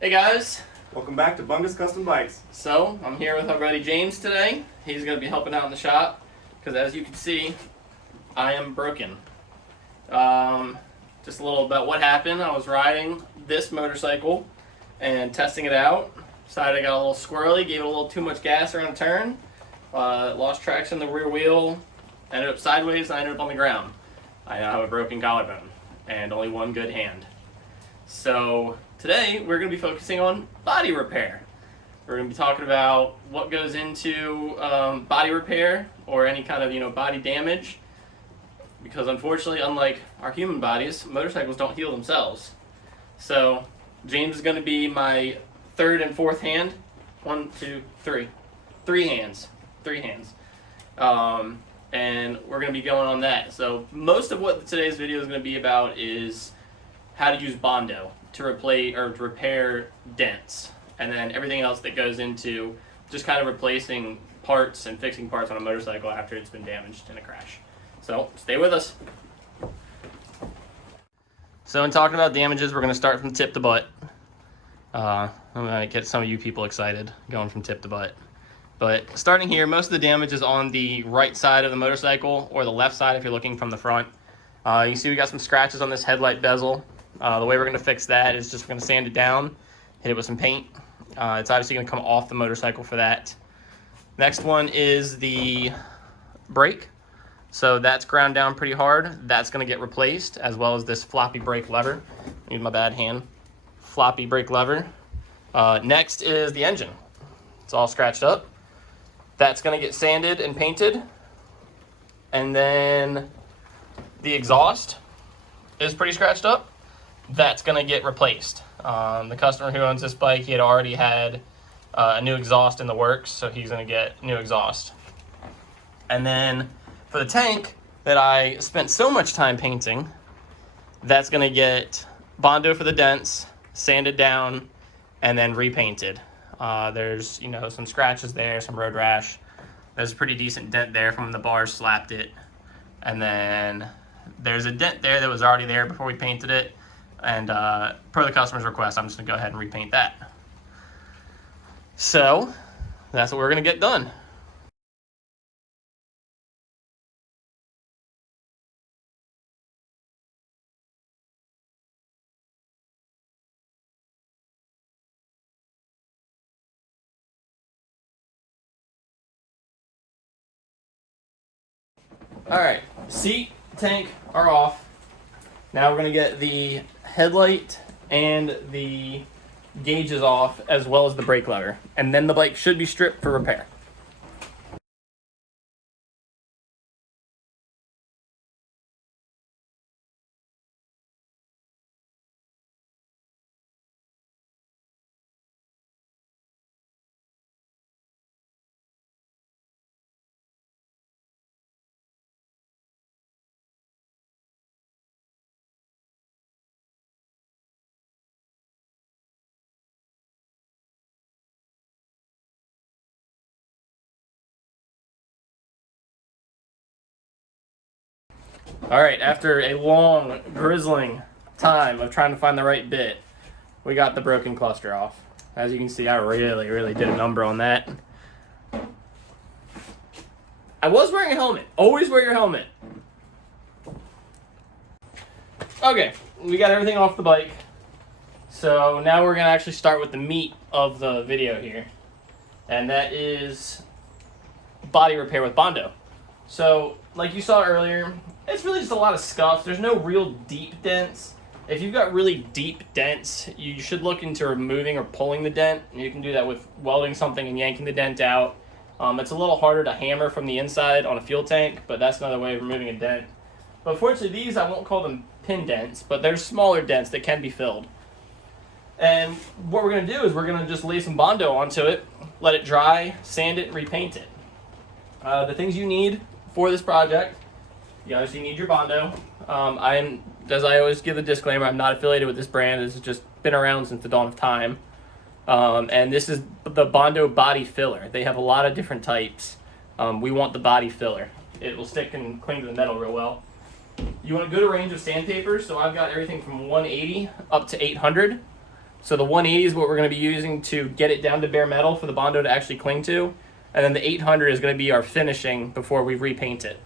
Hey guys, Welcome back to Bungus Custom Bikes. so I'm here with our buddy James today. He's going to be helping out in the shop because as you can see, I am broken. Just a little about what happened. I was riding this motorcycle and testing it out. Decided I got a little squirrely, gave it a little too much gas around a turn. Lost traction in the rear wheel, ended up sideways, and I ended up on the ground. I now have a broken collarbone and only one good hand. So today we're going to be focusing on body repair. We're going to be talking about what goes into body repair or any kind of body damage, because unfortunately, unlike our human bodies, motorcycles don't heal themselves. So James is going to be my third and fourth hand. One, two, three. Three hands. And we're going to be going on that. So most of what today's video is going to be about is how to use Bondo to replace or to repair dents, and then everything else that goes into just kind of replacing parts and fixing parts on a motorcycle after it's been damaged in a crash. So stay with us. So in talking about damages, we're going to start from tip to butt. I'm going to get some of you people excited going from tip to butt. But starting here, most of the damage is on the right side of the motorcycle or the left side if you're looking from the front. You see we got some scratches on this headlight bezel. The way we're going to fix that is just we're going to sand it down, hit it with some paint. It's obviously going to come off the motorcycle for that. Next one is the brake. So that's ground down pretty hard. That's going to get replaced, as well as this floppy brake lever. Use my bad hand. Floppy brake lever. Next is the engine. It's all scratched up. That's going to get sanded and painted. And then the exhaust is pretty scratched up. That's going to get replaced. The customer who owns this bike, he had already had a new exhaust in the works, so he's going to get new exhaust. And then for the tank that I spent so much time painting, that's going to get Bondo for the dents, sanded down, and then repainted. There's some scratches there, some road rash. There's a pretty decent dent there from when the bars slapped it. And then there's a dent there that was already there before we painted it. And per the customer's request, I'm just going to go ahead and repaint that. So that's what we're going to get done. Alright, seat, tank are off. Now we're going to get the headlight and the gauges off, as well as the brake lever. And then the bike should be stripped for repair. Alright, after a long, grisling time of trying to find the right bit, we got the broken cluster off. As you can see, I really did a number on that. I was wearing a helmet. Always wear your helmet. Okay, we got everything off the bike. So now we're going to actually start with the meat of the video here. And that is body repair with Bondo. So, like you saw earlier, it's really just a lot of scuffs. There's no real deep dents. If you've got really deep dents, you should look into removing or pulling the dent. You can do that with welding something and yanking the dent out. It's a little harder to hammer from the inside on a fuel tank, but that's another way of removing a dent. But fortunately, these, I won't call them pin dents, but they're smaller dents that can be filled. And what we're going to do is we're going to just lay some Bondo onto it, let it dry, sand it, and repaint it. The things you need for this project, you obviously need your Bondo. As I always give a disclaimer, I'm not affiliated with this brand. This has just been around since the dawn of time. And this is the Bondo Body Filler. They have a lot of different types. We want the Body Filler. It will stick and cling to the metal real well. You want a good range of sandpapers, so I've got everything from 180 up to 800. So the 180 is what we're going to be using to get it down to bare metal for the Bondo to actually cling to. And then the 800 is going to be our finishing before we repaint it.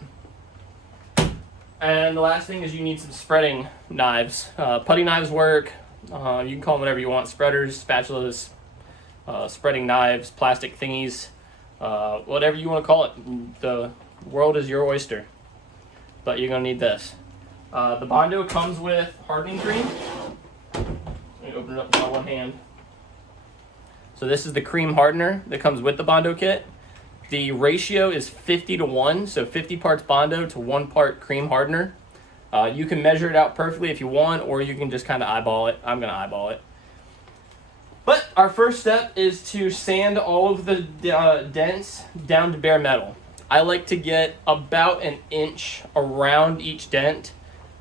And the last thing is you need some spreading knives. Putty knives work. You can call them whatever you want. Spreaders, spatulas, spreading knives, plastic thingies, whatever you want to call it. The world is your oyster. But you're going to need this. The Bondo comes with hardening cream. Let me open it up with my one hand. So this is the cream hardener that comes with the Bondo kit. The ratio is 50-1, so 50 parts Bondo to 1 part cream hardener. You can measure it out perfectly if you want, or you can just kind of eyeball it. I'm going to eyeball it. But our first step is to sand all of the dents down to bare metal. I like to get about an inch around each dent,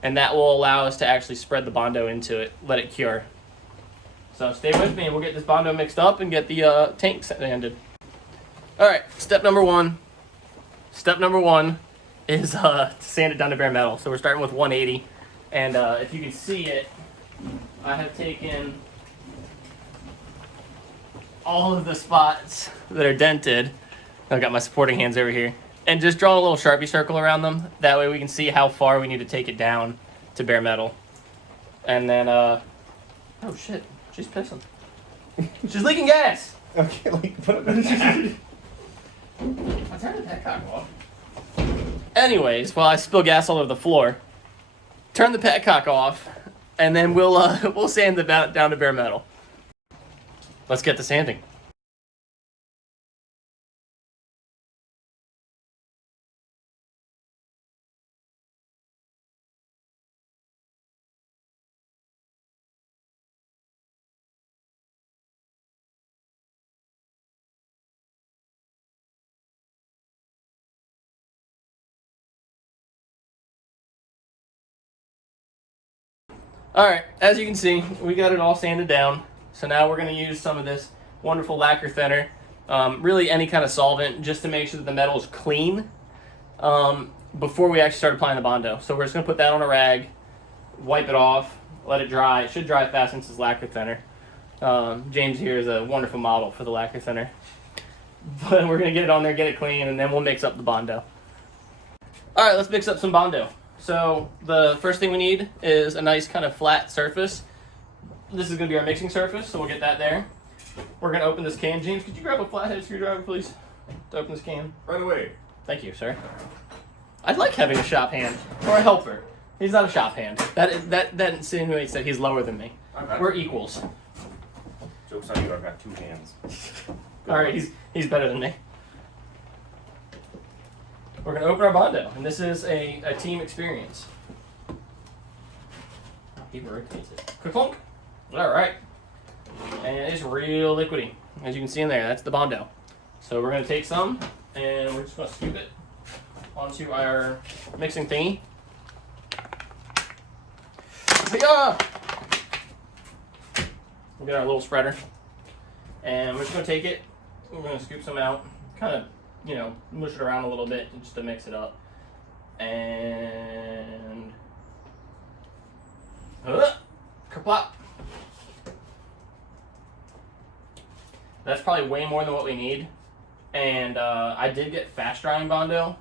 and that will allow us to actually spread the Bondo into it, let it cure. So stay with me and we'll get this Bondo mixed up and get the tank sanded. Alright, step number one. Step number one is to sand it down to bare metal. So we're starting with 180. And if you can see it, I have taken all of the spots that are dented. I've got my supporting hands over here. And just drawn a little Sharpie circle around them. That way we can see how far we need to take it down to bare metal. And then, oh shit, she's pissing. She's leaking gas! Okay, like, put it I turned the petcock off. Anyways, while I spill gas all over the floor, turn the petcock off, and then we'll sand it down to bare metal. Let's get to sanding. Alright, as you can see, we got it all sanded down. So now we're going to use some of this wonderful lacquer thinner. Really any kind of solvent, just to make sure that the metal is clean before we actually start applying the Bondo. So we're just going to put that on a rag, wipe it off, let it dry. It should dry fast since it's lacquer thinner. James here is a wonderful model for the lacquer thinner. But we're going to get it on there, get it clean, and then we'll mix up the Bondo. Alright, let's mix up some Bondo. So the first thing we need is a nice kind of flat surface. This is going to be our mixing surface, so we'll get that there. We're going to open this can. James, could you grab a flathead screwdriver, please, to open this can? right away. Thank you, sir. I'd like having a shop hand, or a helper. He's not a shop hand. That insinuates that he's lower than me. We're equals. Joke's on you, I've got 2 hands. Alright, he's better than me. We're going to open our Bondo, and this is a team experience. He rotates it. Quick-clunk. Alright. And it's real liquidy. As you can see in there, that's the Bondo. So we're going to take some, and we're just going to scoop it onto our mixing thingy. Hiya! We'll get our little spreader. And we're just going to take it, we're going to scoop some out, kind of, you know, mush it around a little bit just to mix it up. And kerplop. That's probably way more than what we need. And I did get fast drying Bondo.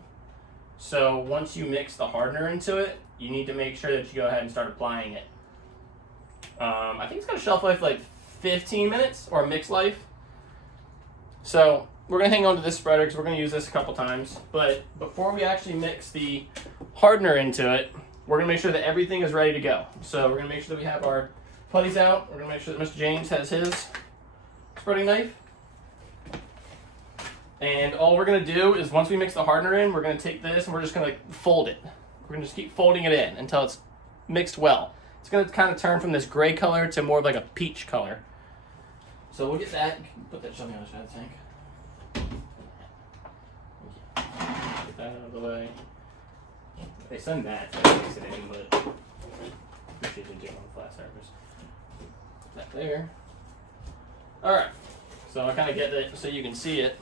So once you mix the hardener into it, you need to make sure that you go ahead and start applying it. I think it's got a shelf life like 15 minutes or a mix life. So we're going to hang on to this spreader because we're going to use this a couple times. But before we actually mix the hardener into it, we're going to make sure that everything is ready to go. So we're going to make sure that we have our putties out. We're going to make sure that Mr. James has his spreading knife. And all we're going to do is once we mix the hardener in, we're going to take this and we're just going to fold it. We're going to just keep folding it in until it's mixed well. It's going to kind of turn from this gray color to more of like a peach color. So we'll get that. Put that on the other side of the tank. Get that out of the way. They send that to mix it in, but appreciate they do on the flat surface. That there. Alright. So I kind of get it so you can see it.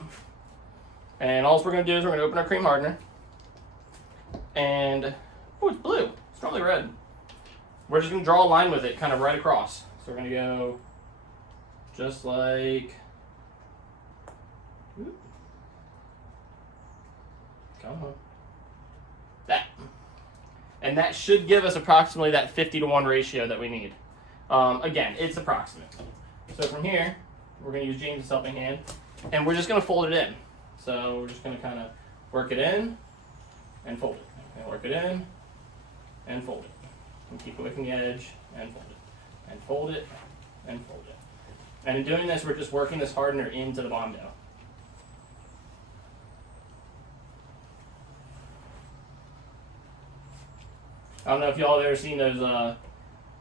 And all we're going to do is we're going to open our cream hardener. And, oh, it's blue. It's normally red. We're just going to draw a line with it kind of right across. So we're going to go just like, come on, that. And that should give us approximately that 50-to-1 ratio that we need. Again, it's approximate. So from here, we're going to use James' helping hand, and we're just going to fold it in. So we're just going to kind of work it in and fold it. And work it in and fold it. And keep away from the edge and fold it. And fold it and fold it. And in doing this, we're just working this hardener into the Bondo. I don't know if y'all have ever seen those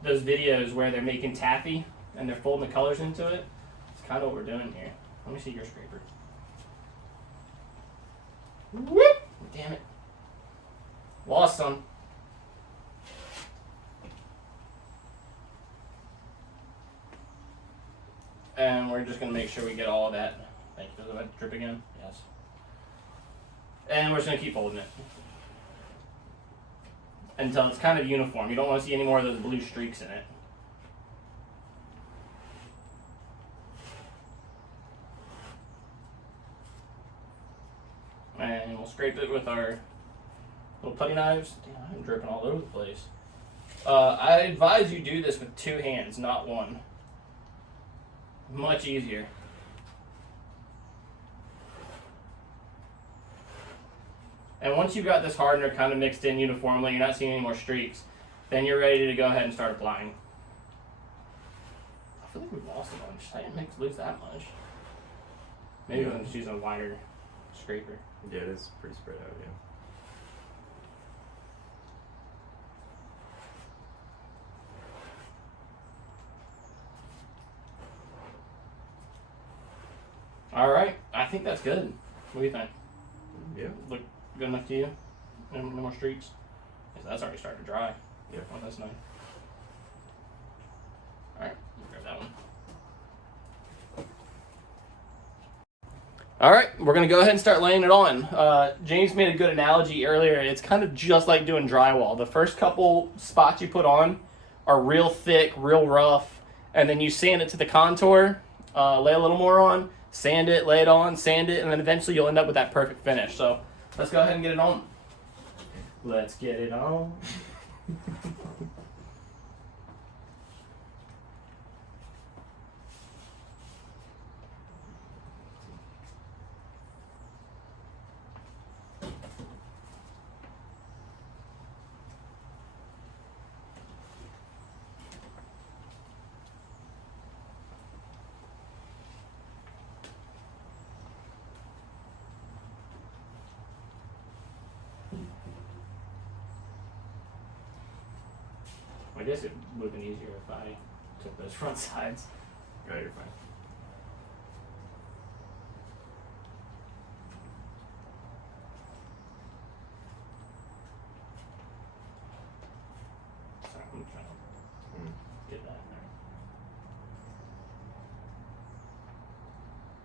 videos where they're making taffy and they're folding the colors into it. It's kind of what we're doing here. Let me see your scraper. Whoop! Damn it. Lost some. And we're just going to make sure we get all of that. Thank you. Does that drip again? Yes. And we're just going to keep folding it until it's kind of uniform. You don't want to see any more of those blue streaks in it. And we'll scrape it with our little putty knives. Damn, I'm dripping all over the place. I advise you do this with 2 hands, not 1. Much easier. And once you've got this hardener kind of mixed in uniformly, you're not seeing any more streaks, then you're ready to go ahead and start applying. I feel like we've lost a bunch. I didn't lose that much. Maybe I'm just using a wider scraper. Yeah, it is pretty spread out, yeah. All right, I think that's good. What do you think? Yeah. Look good enough to you? No more streaks? That's already starting to dry. Yeah. Oh, that's nice. All right, grab that one. All right, we're gonna go ahead and start laying it on. James made a good analogy earlier. It's kind of just like doing drywall. The first couple spots you put on are real thick, real rough, and then you sand it to the contour, lay a little more on, sand it, lay it on, sand it, and then eventually you'll end up with that perfect finish. So let's go ahead and get it on. Let's get it on. I guess it would have been easier if I took those front sides. No, you're fine. Sorry, I'm trying to get that in there.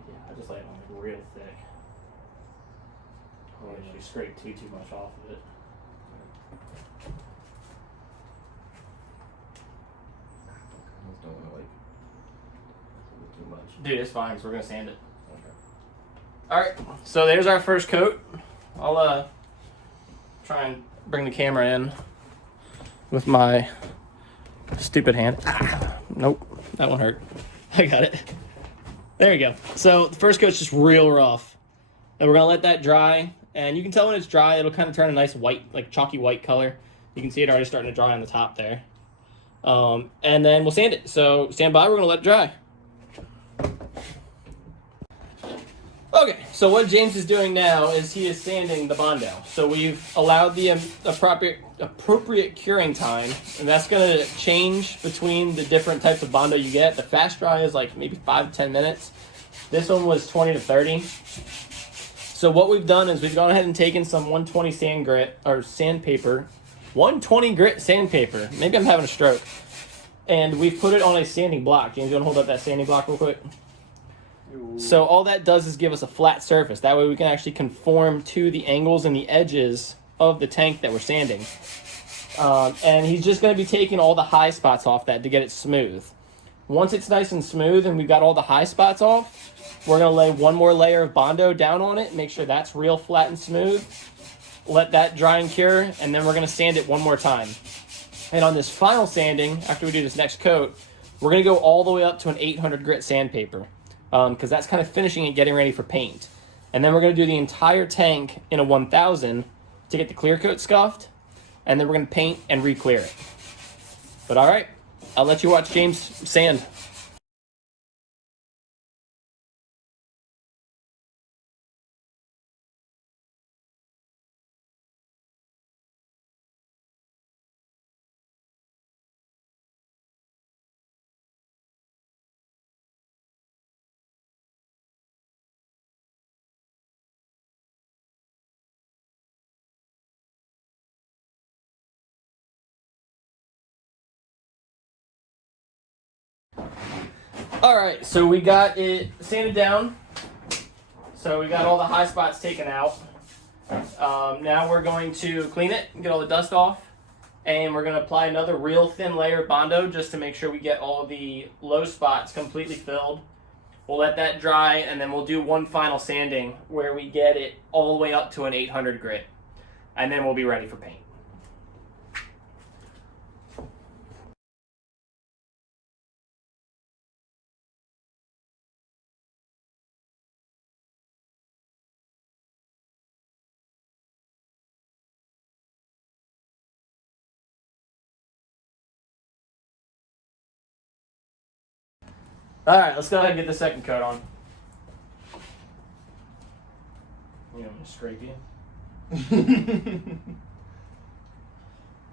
Yeah, I just lay it on like real thick. Oh, you scrape too much off of it. I don't want to like too much. Dude, it's fine because we're gonna sand it. Okay. All right, so there's our first coat. I'll try and bring the camera in with my stupid hand. Nope, that one hurt. I got it. There you go. So the first coat's just real rough, and we're gonna let that dry. And you can tell when it's dry, it'll kind of turn a nice white, like chalky white color. You can see it already starting to dry on the top there. And then we'll sand it. So stand by, we're gonna let it dry. Okay, so what James is doing now is he is sanding the Bondo. So we've allowed the appropriate curing time, and that's gonna change between the different types of Bondo you get. The fast dry is like maybe 5 to 10 minutes. This one was 20 to 30. So what we've done is we've gone ahead and taken some 120 sandpaper, 120 grit sandpaper. Maybe I'm having a stroke. And we've put it on a sanding block. James, you want to hold up that sanding block real quick? Ooh. So all that does is give us a flat surface. That way we can actually conform to the angles and the edges of the tank that we're sanding. And he's just going to be taking all the high spots off that to get it smooth. Once it's nice and smooth and we've got all the high spots off, we're going to lay one more layer of Bondo down on it, make sure that's real flat and smooth. Let that dry and cure, and then we're going to sand it one more time. And on this final sanding, after we do this next coat, we're going to go all the way up to an 800 grit sandpaper, because that's kind of finishing and getting ready for paint. And then we're going to do the entire tank in a 1000 to get the clear coat scuffed, and then we're going to paint and re-clear it. But all right, I'll let you watch James sand. All right, so we got it sanded down. So we got all the high spots taken out. Now we're going to clean it and get all the dust off. And we're going to apply another real thin layer of Bondo just to make sure we get all the low spots completely filled. We'll let that dry, and then we'll do one final sanding where we get it all the way up to an 800 grit. And then we'll be ready for paint. All right, let's go ahead and get the second coat on. You want me to scrape you? What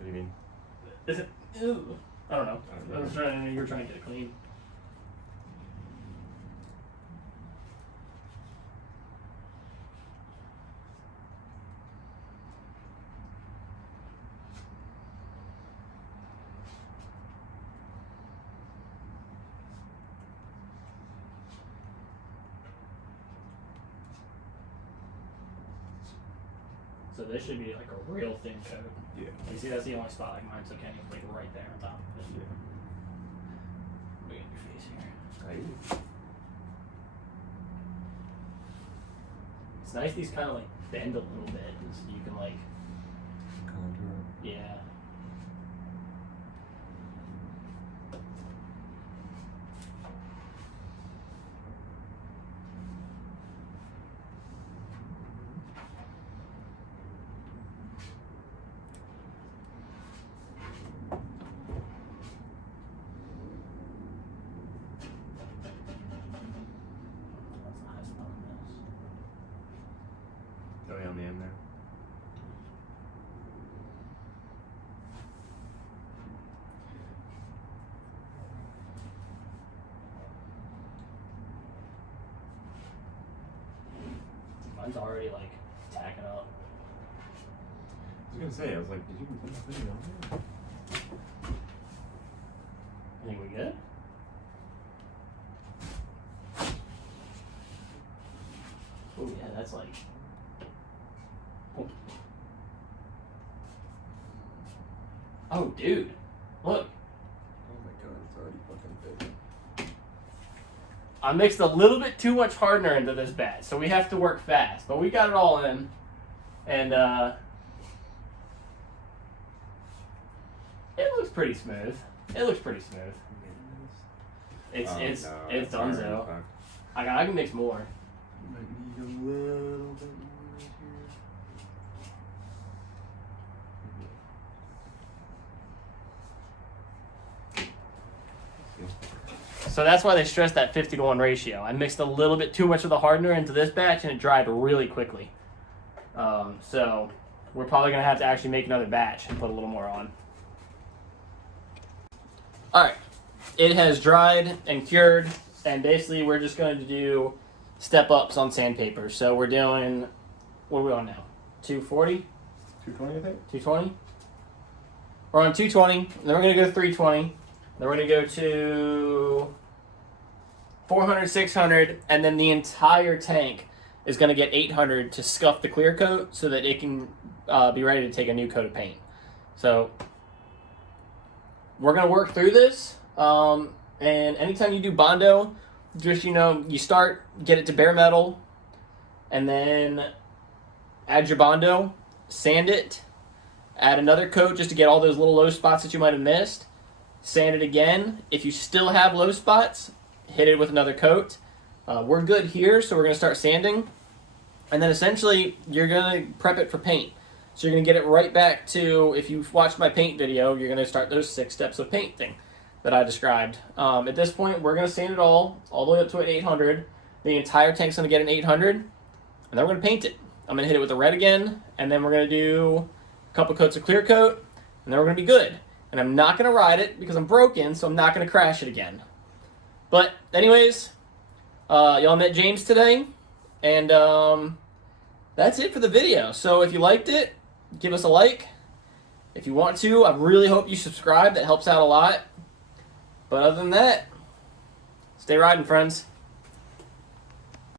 do you mean? Is it? Ew. I don't know. You were trying to get it clean. So this should be like a real thin coat. Yeah. You see, that's the only spot like mine, so Kenny like right there on top of it. Yeah. Look at your face here. It's nice these kind of like bend a little bit, so you can like, Contour. yeah. Oh yeah, on the end there. Mine's already like tacking up. I was gonna say, I was like, did you even put the video on there? I think we good? Oh yeah, that's like. Oh, dude, look. Oh my god, it's already fucking big. I mixed a little bit too much hardener into this batch, so we have to work fast. But we got it all in, and it looks pretty smooth. It looks pretty smooth. It's donezo. I can mix more. Might need a little bit more right here. So that's why they stress that 50-to-1 ratio. I mixed a little bit too much of the hardener into this batch, and it dried really quickly. So we're probably gonna have to actually make another batch and put a little more on. All right, it has dried and cured, and basically we're just going to do step ups on sandpaper. So we're doing, what are we on now? 240? 220, I think? 220? We're on 220, then we're going to go 320, then we're going to go to 400, 600, and then the entire tank is going to get 800 to scuff the clear coat so that it can be ready to take a new coat of paint. So we're going to work through this, And anytime you do Bondo, just, you know, you start, get it to bare metal, and then add your Bondo, sand it, add another coat just to get all those little low spots that you might have missed, sand it again. If you still have low spots, hit it with another coat. We're good here, so we're going to start sanding. And then essentially, you're going to prep it for paint. So you're going to get it right back to, if you've watched my paint video, you're going to start those 6 steps of painting that I described. At this point, we're going to sand it all the way up to an 800. The entire tank's going to get an 800, and then we're going to paint it. I'm going to hit it with the red again, and then we're going to do a couple coats of clear coat, and then we're going to be good. And I'm not going to ride it because I'm broken, so I'm not going to crash it again. But anyways, y'all met James today, and that's it for the video. So if you liked it, give us a like. If you want to, I really hope you subscribe. That helps out a lot. But other than that, stay riding, friends.